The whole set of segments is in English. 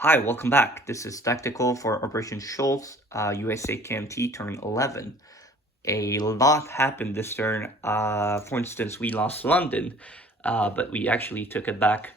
Hi, welcome back. This is Tactical for Operation Schultz, USA KMT turn 11. A lot happened this turn. For instance, we lost London, but we actually took it back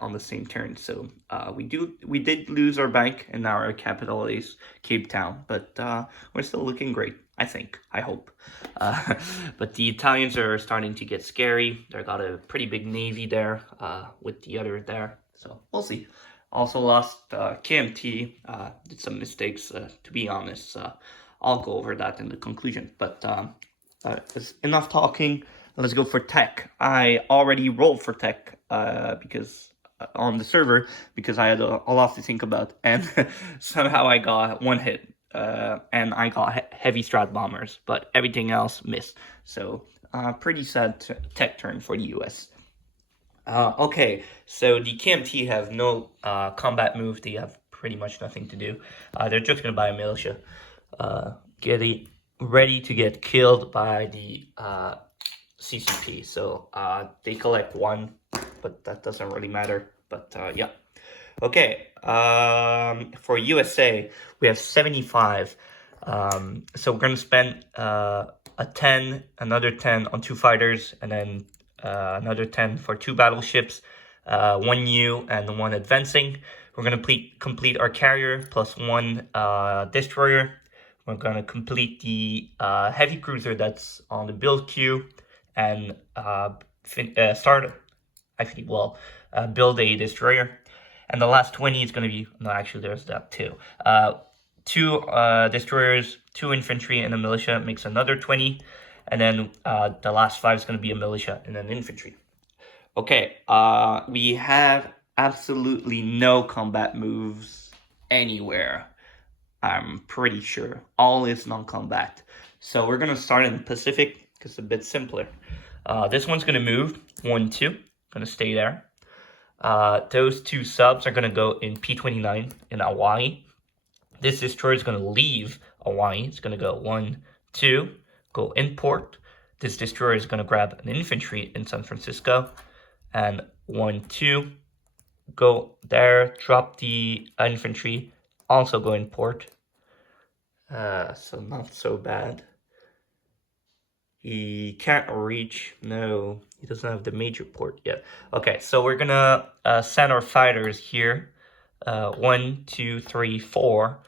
on the same turn. So we did lose our bank, and now our capital is Cape Town, but we're still looking great. I think. I hope. But the Italians are starting to get scary. They got a pretty big navy there with the other there. So we'll see. Also lost KMT, did some mistakes, to be honest. I'll go over that in the conclusion. But it's enough talking. Let's go for tech. I already rolled for tech because on the server because I had a lot to think about, and somehow I got one hit, and I got heavy strat bombers, but everything else missed. So pretty sad tech turn for the US. Okay, so the KMT have no combat move. They have pretty much nothing to do. They're just gonna buy a militia, getting ready to get killed by the CCP. So they collect one, but that doesn't really matter. But yeah. Okay, for USA, we have 75. So we're gonna spend a 10, another 10 on 2 fighters, and then another 10 for 2 battleships, 1 U and 1 advancing. We're gonna complete our carrier plus 1 destroyer. We're gonna complete the heavy cruiser that's on the build queue, and build a destroyer. And the last 20 is going to be, no, actually, there's that too. 2 destroyers, 2 infantry, and a militia makes another 20. And then the last 5 is going to be a militia and an infantry. Okay, we have absolutely no combat moves anywhere. I'm pretty sure. All is non-combat. So we're going to start in the Pacific because it's a bit simpler. This one's going to move. 1, 2. Going to stay there. Those 2 subs are going to go in P29 in Hawaii. This destroyer is going to leave Hawaii. It's going to go 1, 2, go in port. This destroyer is going to grab an infantry in San Francisco. And 1, 2, go there, drop the infantry, also go in port. So not so bad. He can't reach. No, he doesn't have the major port yet. Okay, so we're gonna send our fighters here. 1, 2, 3, 4.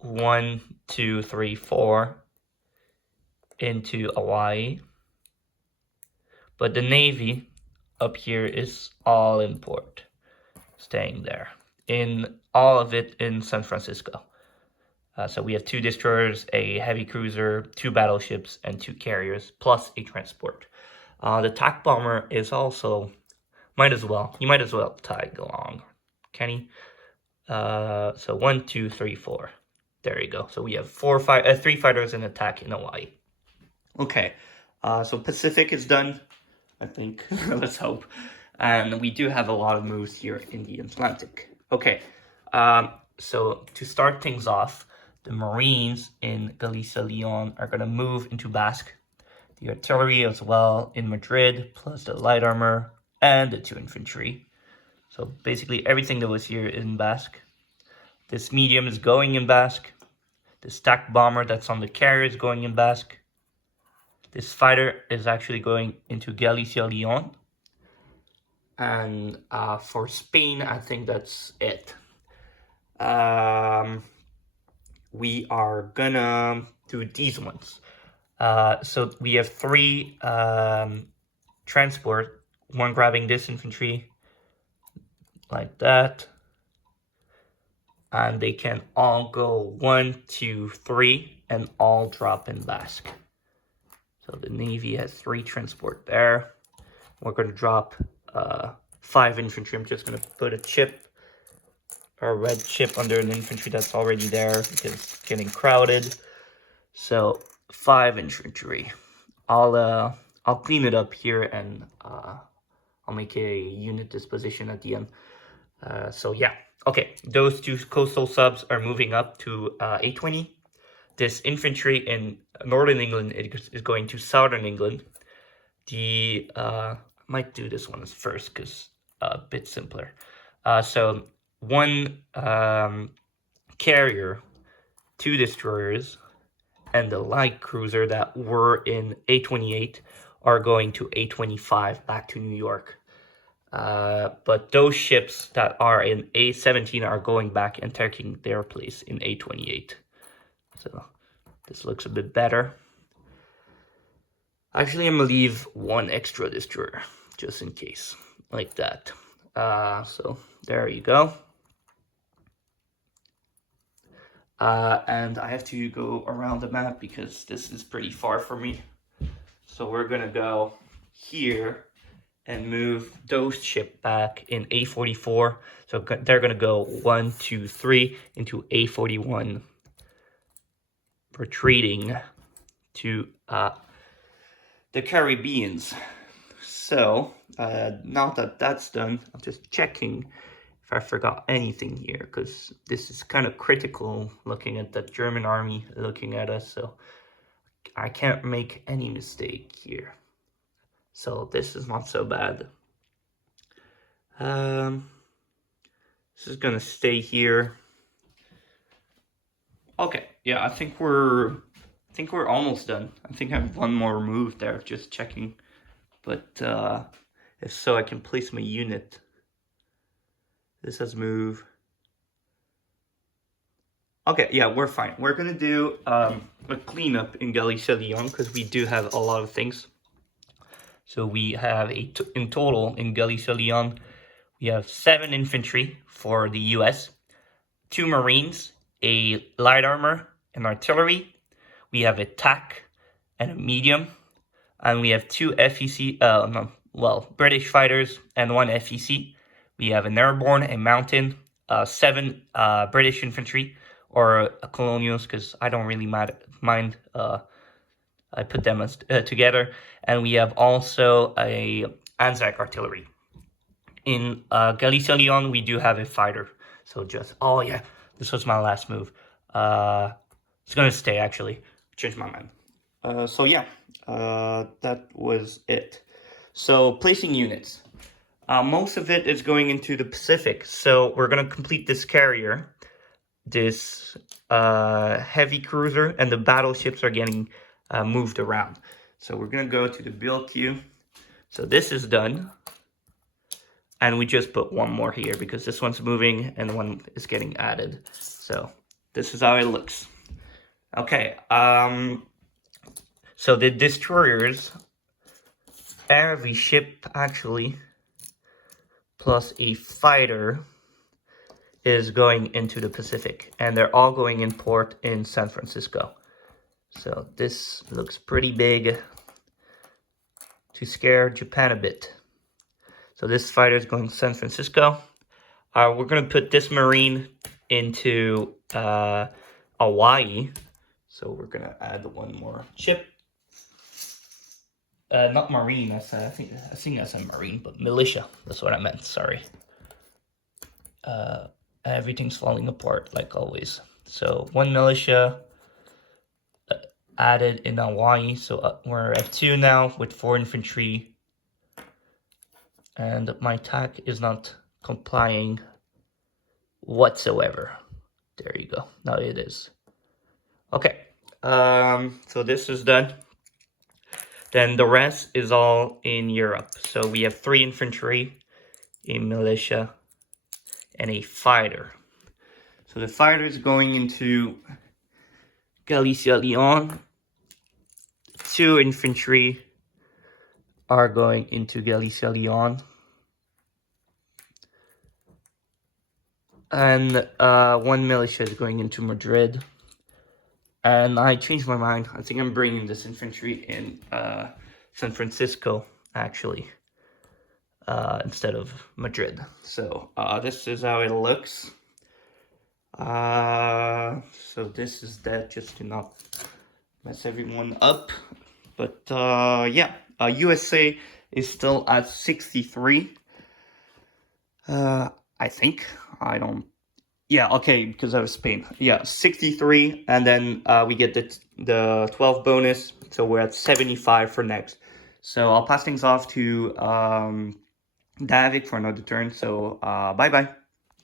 1, 2, 3, 4 into Hawaii. But the Navy up here is all in port, staying there. In all of it in San Francisco. So we have 2 destroyers, a heavy cruiser, 2 battleships, and 2 carriers, plus a transport. The attack bomber is also, he might as well tag along, can he? So 1, 2, 3, 4. There you go. So we have 3 fighters in attack in Hawaii. Okay, so Pacific is done, I think. Let's hope. And we do have a lot of moves here in the Atlantic. Okay, so to start things off, the Marines in Galicia, Leon are going to move into Basque. The artillery as well in Madrid, plus the light armor and the 2 infantry. So basically everything that was here in Basque. This medium is going in Basque. The stack bomber that's on the carrier is going in Basque. This fighter is actually going into Galicia, Leon. And for Spain, I think that's it. We are gonna do these ones. So we have 3 transport, 1 grabbing this infantry, like that. And they can all go 1, 2, 3, and all drop in Basque. So the Navy has 3 transport there. We're gonna drop 5 infantry. I'm just gonna put a red chip under an infantry that's already there because it's getting crowded. So 5 infantry. I'll clean it up here, and I'll make a unit disposition at the end. So yeah, okay. Those 2 coastal subs are moving up to 820. This infantry in northern England is going to southern England. I might do this one first because a bit simpler. So one carrier, 2 destroyers, and the light cruiser that were in A28 are going to A25 back to New York. But those ships that are in A17 are going back and taking their place in A28. So this looks a bit better. Actually, I'm gonna leave 1 extra destroyer just in case, like that. So there you go. And I have to go around the map because this is pretty far for me. So we're gonna go here and move those ship back in A44. So they're gonna go 1, 2, 3 into A41, retreating to the Caribbeans. So now that that's done, I'm just checking if I forgot anything here, because this is kind of critical looking at the German army looking at us, so I can't make any mistake here. So this is not so bad. This is gonna stay here. Okay, yeah, I think we're almost done. I think I have 1 more move there, just checking. But if so, I can place my unit. This has move. Okay, yeah, we're fine. We're gonna do a cleanup in Galicia Lyon because we do have a lot of things. So we have in total in Galicia Lyon, we have 7 infantry for the US, 2 Marines, a light armor, and artillery. We have a TAC and a medium, and we have 2 FEC, British fighters and 1 FEC. We have an airborne, a mountain, 7 British infantry, or colonials, because I don't really mind. I put them as, together. And we have also a Anzac artillery. In Galicia Lyon, we do have a fighter. So just, oh yeah, this was my last move. It's gonna stay, actually. Changed my mind. So yeah, that was it. So placing units. Most of it is going into the Pacific. So we're gonna complete this carrier, this heavy cruiser, and the battleships are getting moved around. So we're gonna go to the build queue. So this is done. And we just put 1 more here because this one's moving and 1 is getting added. So this is how it looks. Okay, so the destroyers, every ship actually, plus a fighter, is going into the Pacific. And they're all going in port in San Francisco. So this looks pretty big to scare Japan a bit. So this fighter is going to San Francisco. We're going to put this Marine into Hawaii. So we're going to add 1 more ship. Not Marine, I think I said Marine, but militia. That's what I meant, sorry. Everything's falling apart, like always. So 1 militia added in Hawaii. So we're at 2 now with 4 infantry. And my TAC is not complying whatsoever. There you go. Now it is. Okay. So this is done. Then the rest is all in Europe. So we have 3 infantry, a militia, and a fighter. So the fighter is going into Galicia Lyon. 2 infantry are going into Galicia Lyon. And 1 militia is going into Madrid. And I changed my mind. I think I'm bringing this infantry in San Francisco, actually, instead of Madrid. So this is how it looks. So this is that, just to not mess everyone up. But yeah, USA is still at 63. I think. I don't. Yeah, okay, because I was Spain. Yeah, 63, and then we get the 12 bonus, so we're at 75 for next. So I'll pass things off to Davvyk for another turn. So bye bye.